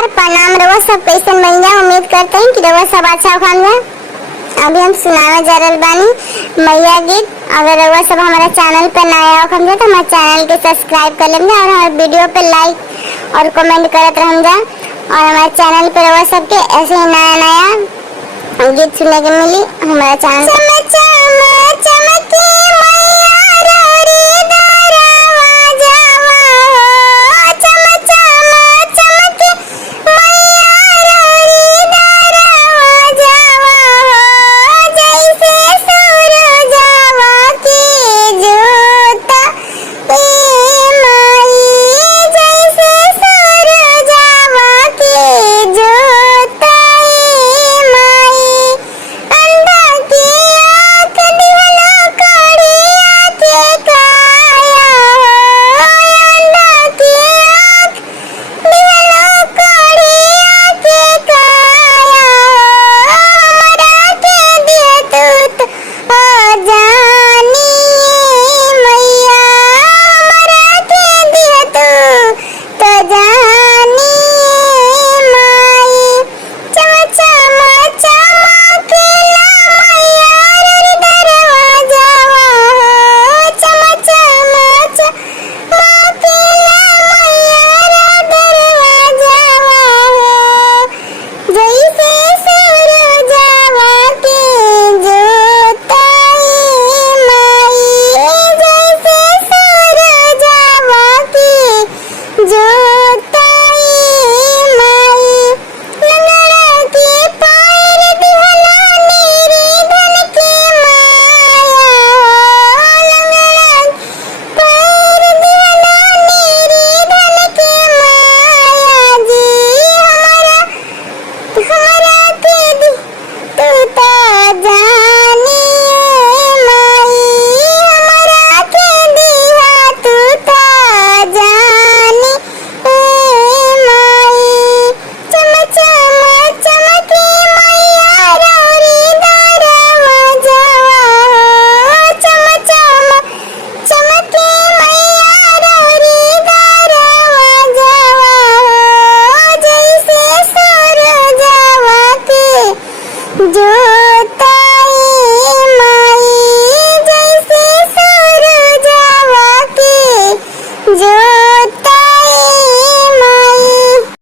नमस्कार प्रणाम रउआ सब कैसन बन जा। उम्मीद करते हैं कि रउआ सब अच्छा खान जा। अभी हम सुनावे जा रहल बानी मैया गीत। अगर रउआ सब हमारा चैनल पर नया हो तो हमारे चैनल के सब्सक्राइब कर लेंगे और हमारे वीडियो पे लाइक और कमेंट करत रहम जा। और हमारे चैनल पर रउआ सबके ऐसे ही नया नया गीत सुनने के मिली। हमारा चैनल जो